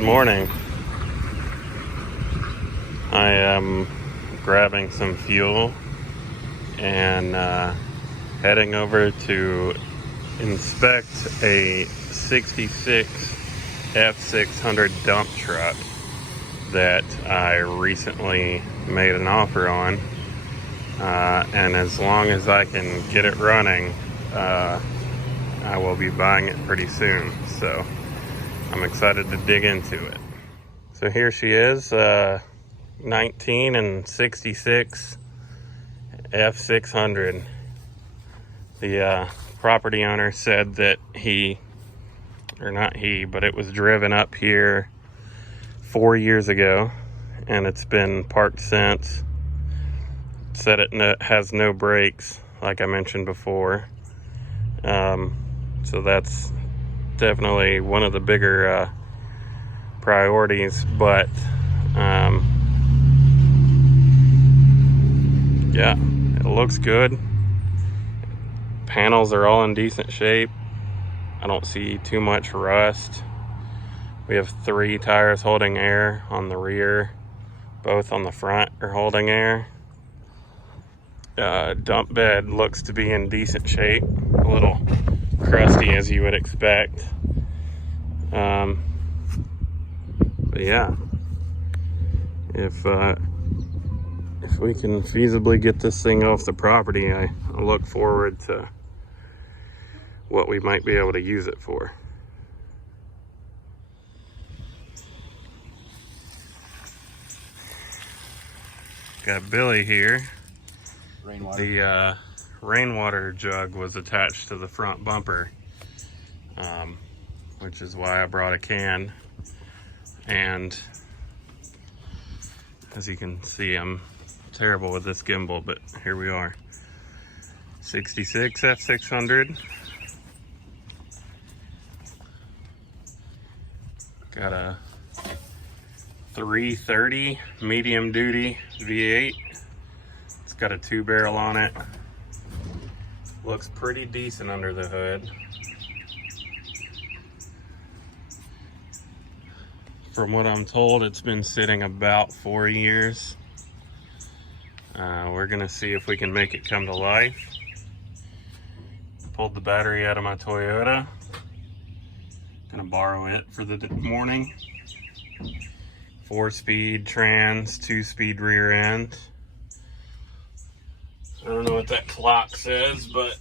Good morning. I am grabbing some fuel and heading over to inspect a 66 F600 dump truck that I recently made an offer on. And as long as I can get it running, I will be buying it pretty soon. So I'm excited to dig into it. So here she is, 19 and 66 F600. The property owner said that but it was driven up here 4 years ago, and it's been parked since. Said it has no brakes, like I mentioned before. So that's definitely one of the bigger priorities, but yeah, it looks good. Panels are all in decent shape. I don't see too much rust. We have 3 tires holding air on the rear. Both on the front are holding air. Dump bed looks to be in decent shape. A little crusty, as you would expect. But yeah, if we can feasibly get this thing off the property, I look forward to what we might be able to use it for. Got Billy here. Rainwater. The rainwater jug was attached to the front bumper, which is why I brought a can. And as you can see, I'm terrible with this gimbal, but here we are. 66 F600. Got a 330 medium duty V8. It's got a 2-barrel on it. Looks pretty decent under the hood. From what I'm told, it's been sitting about 4 years. We're gonna see if we can make it come to life. Pulled the battery out of my Toyota. Gonna borrow it for the morning. 4-speed trans, 2-speed rear end. I don't know what that clock says, but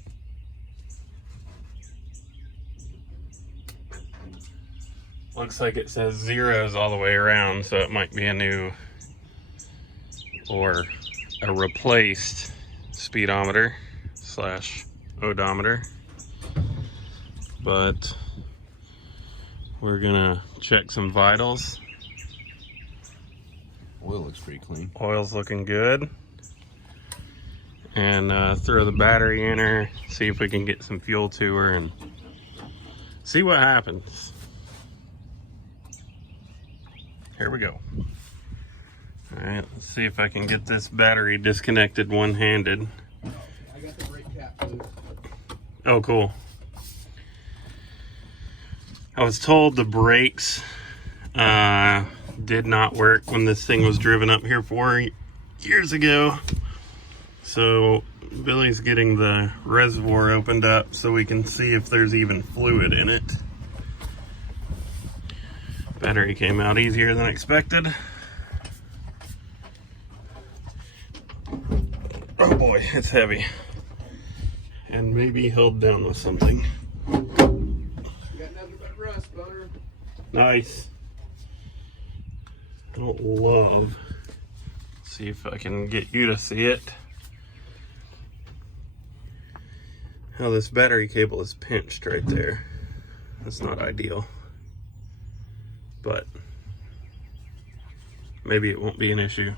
looks like it says zeros all the way around, so it might be a new or a replaced speedometer / odometer. But we're gonna check some vitals. Oil looks pretty clean. Oil's looking good. And throw the battery in her, see if we can get some fuel to her and see what happens. Here we go. All right, let's see if I can get this battery disconnected one-handed. I got the brake cap loose. Oh, cool. I was told the brakes did not work when this thing was driven up here 4 years ago. So Billy's getting the reservoir opened up so we can see if there's even fluid in it. Battery came out easier than expected. Oh boy, it's heavy. And maybe held down with something. You got nothing but rust, butter. Nice. I don't love. See if I can get you to see it. How this battery cable is pinched right there. That's not ideal. But maybe it won't be an issue.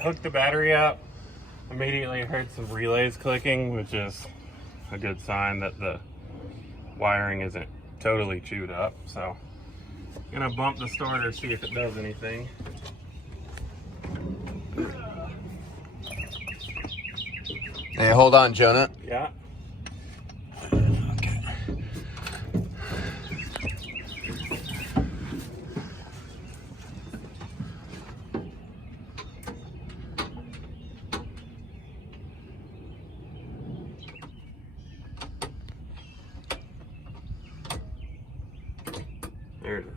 Hooked the battery up. Immediately heard some relays clicking, which is a good sign that the wiring isn't totally chewed up. So I'm gonna bump the starter, see if it does anything. Hey, hold on, Jonah. Yeah. Okay. There it is.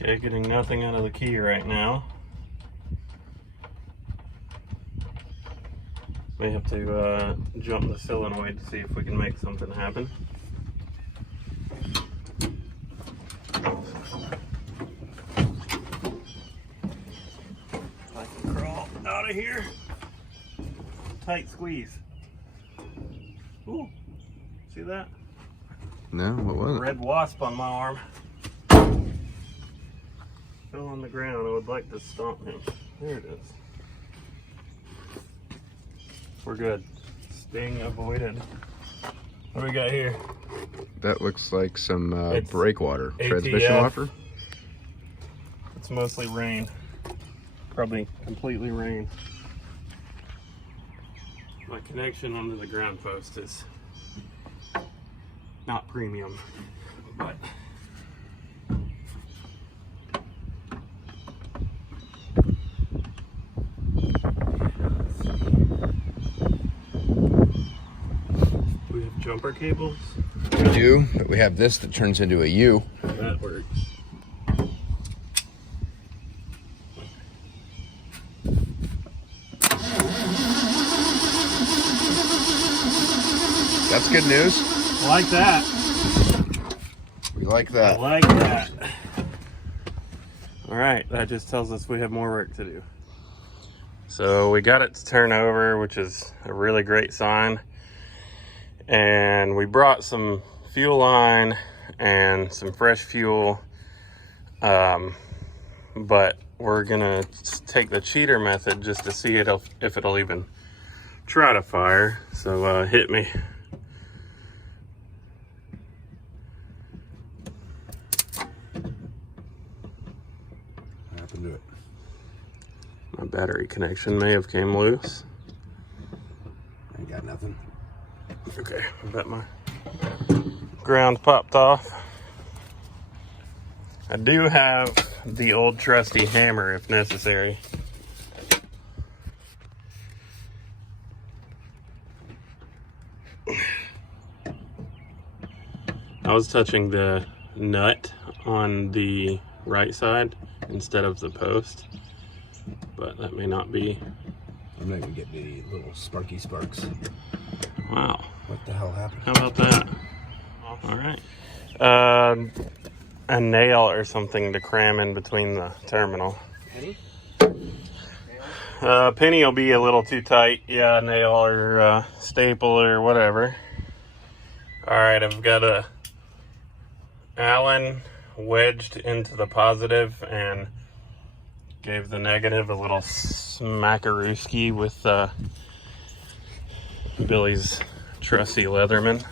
Okay, getting nothing out of the key right now. May have to jump the solenoid to see if we can make something happen. I can crawl out of here. Tight squeeze. Ooh, see that? No, what was it? Red wasp on my arm. Fell on the ground. I would like to stomp him. There it is. We're good. Sting avoided. What do we got here? That looks like some It's brake water. ATF. Transmission water? It's mostly rain. Probably completely rain. My connection onto the ground post is not premium, but we have jumper cables. We do, but we have this that turns into a U. That works. That's good news. I like that. We like I that. like that. All right, that just tells us we have more work to do. So we got it to turn over, which is a really great sign. And we brought some fuel line and some fresh fuel. But we're gonna take the cheater method just to see if it'll even try to fire. So hit me. What happened to it? My battery connection may have came loose. Ain't got nothing. Okay, I bet my ground popped off. I do have the old trusty hammer if necessary. I was touching the nut on the right side instead of the post, but that may not be. I'm not gonna get the little sparky sparks. Wow. What the hell happened? How about that? All right. A nail or something to cram in between the terminal. Penny? Penny will be a little too tight. Yeah, nail or staple or whatever. All right, I've got a Allen wedged into the positive and gave the negative a little smackarooski with Billy's trusty Leatherman.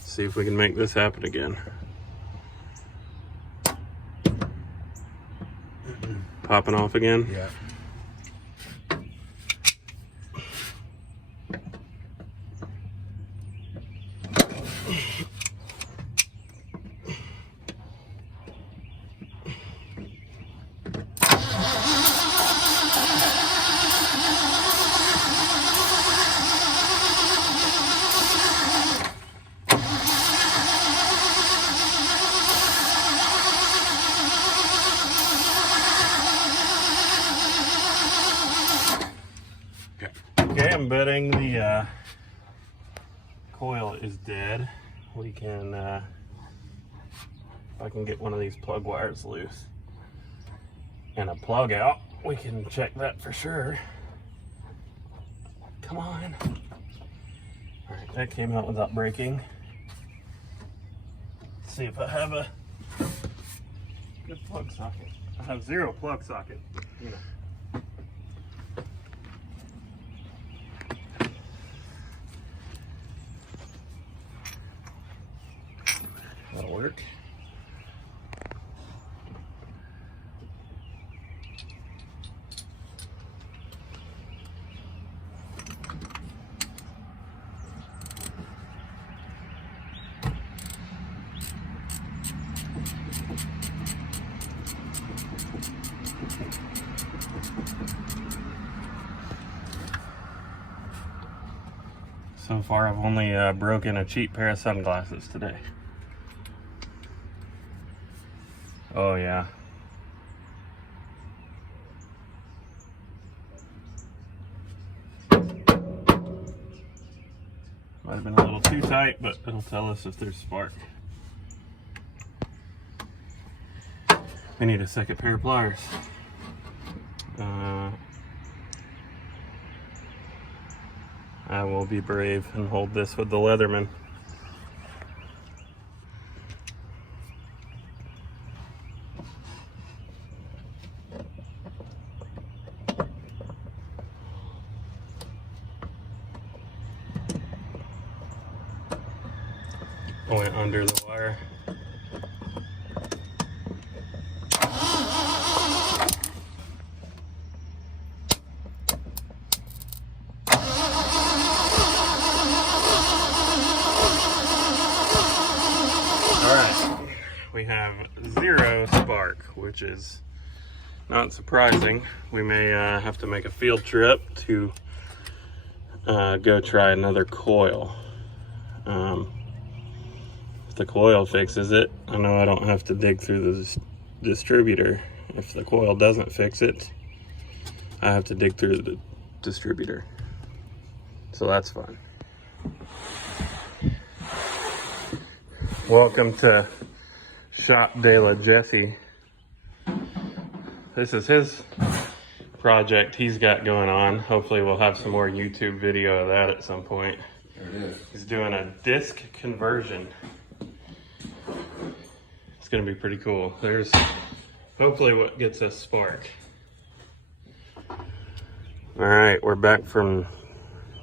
See if we can make this happen again. Popping off again? Yeah. Okay, I'm betting the coil is dead. We can, if I can get one of these plug wires loose and a plug out, we can check that for sure. Come on. All right, that came out without breaking. Let's see if I have a good plug socket. I have 0 plug socket, you know. So far, I've only broken a cheap pair of sunglasses today. Oh yeah. Might have been a little too tight, but it'll tell us if there's spark. We need a second pair of pliers. I will be brave and hold this with the Leatherman. I went under the wire. We have 0 spark, which is not surprising. We may have to make a field trip to go try another coil. If the coil fixes it, I know I don't have to dig through the distributor. If the coil doesn't fix it, I have to dig through the distributor. So that's fun. Welcome to Shop Billie and Jesse. This is his project he's got going on. Hopefully we'll have some more YouTube video of that at some point. There it is. He's doing a disc conversion. It's gonna be pretty cool. There's hopefully what gets us spark. All right, we're back from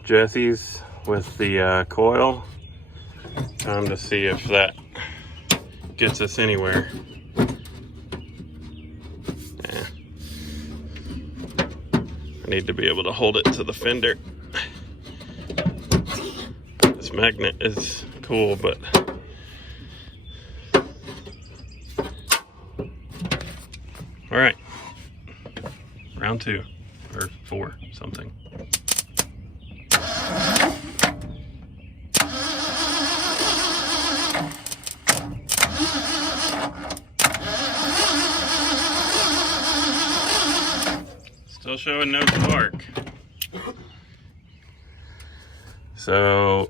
Jesse's with the coil. Time to see if that gets us anywhere. Yeah. I need to be able to hold it to the fender. This magnet is cool, but all right, round 2 or 4 something. Still showing no spark. So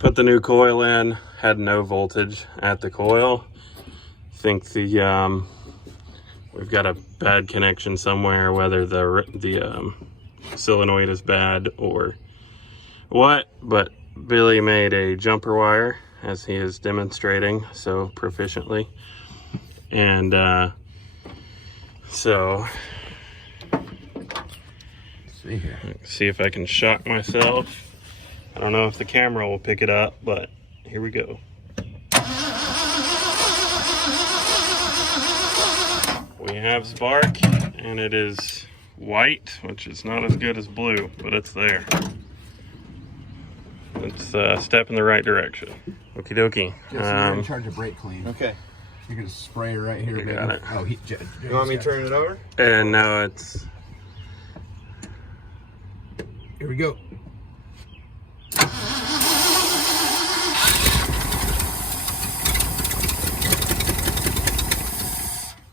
put the new coil in, had no voltage at the coil. Think the we've got a bad connection somewhere, whether the solenoid is bad or what, but Billy made a jumper wire as he is demonstrating so proficiently, and so see if I can shock myself. I don't know if the camera will pick it up, but here we go. We have spark, and it is white, which is not as good as blue, but it's there. It's a step in the right direction. Okie dokie. You're in charge of brake clean. Okay. You're gonna spray right here. You got it. Oh, You want me to turn it over? And now it's... Here we go.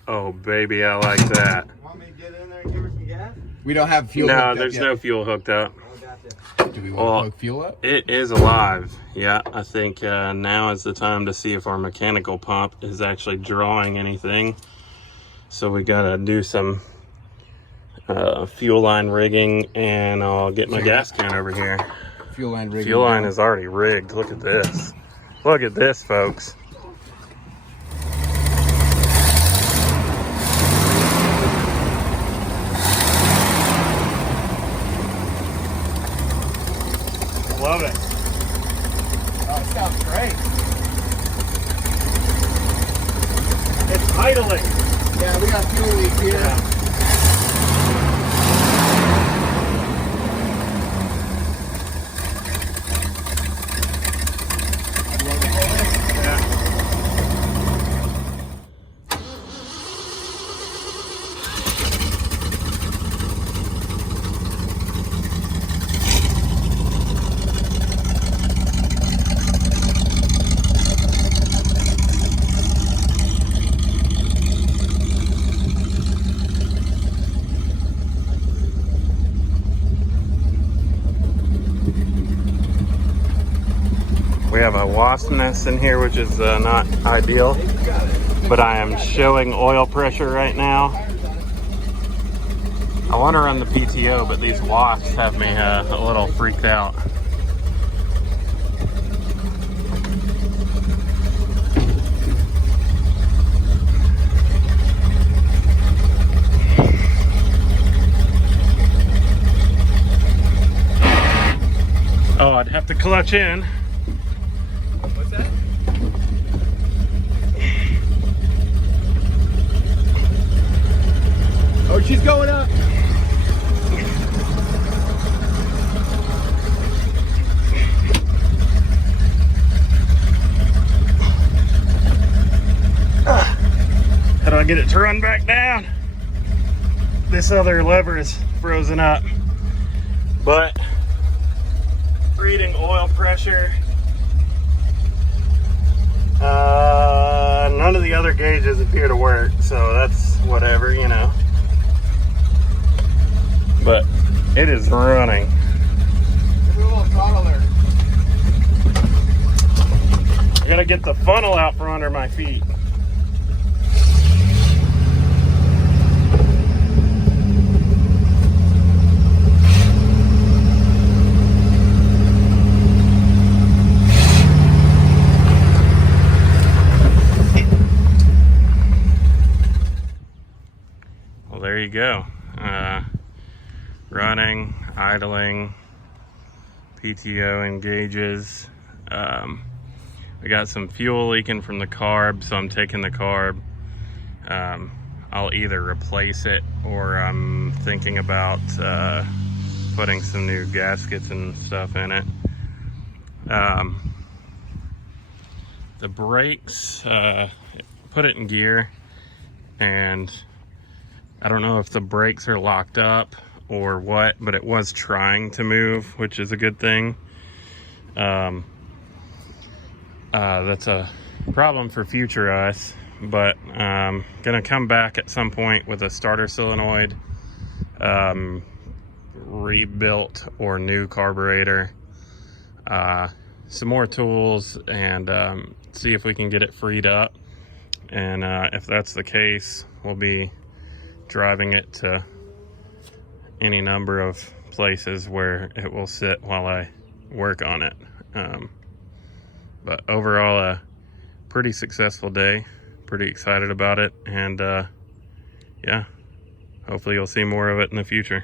Oh, baby, I like that. You want me to get in there and give her some gas? We don't have fuel. No, there's no fuel hooked up. Oh, gotcha. Do we want to hook fuel up? It is alive. Yeah, I think now is the time to see if our mechanical pump is actually drawing anything. So we gotta do some fuel line rigging, and I'll get my gas can over here. Fuel line rigging. Fuel line is already rigged. Look at this. Look at this, folks. Love it. Oh, it sounds great. It's idling. Yeah, we got fuel leak here. Yeah. You want to hold it? Yeah. have a wasp nest in here, which is not ideal, but I am showing oil pressure right now. I want to run the PTO, but these wasps have me a little freaked out. Oh, I'd have to clutch in. What's that? Oh, she's going up. How do I get it to run back down? This other lever is frozen up. But reading oil pressure. None of the other gauges appear to work, so that's whatever, you know. But it is running. Give me a little throttle there. I gotta get the funnel out from under my feet. There you go. Running, idling, PTO engages. I got some fuel leaking from the carb, so I'm taking the carb. I'll either replace it or I'm thinking about putting some new gaskets and stuff in it. The brakes, put it in gear, and I don't know if the brakes are locked up or what, but it was trying to move, which is a good thing. That's a problem for future us, but gonna come back at some point with a starter solenoid, rebuilt or new carburetor, some more tools, and see if we can get it freed up. And if that's the case, we'll be driving it to any number of places where it will sit while I work on it. But overall, a pretty successful day. Pretty excited about it, and yeah, hopefully you'll see more of it in the future.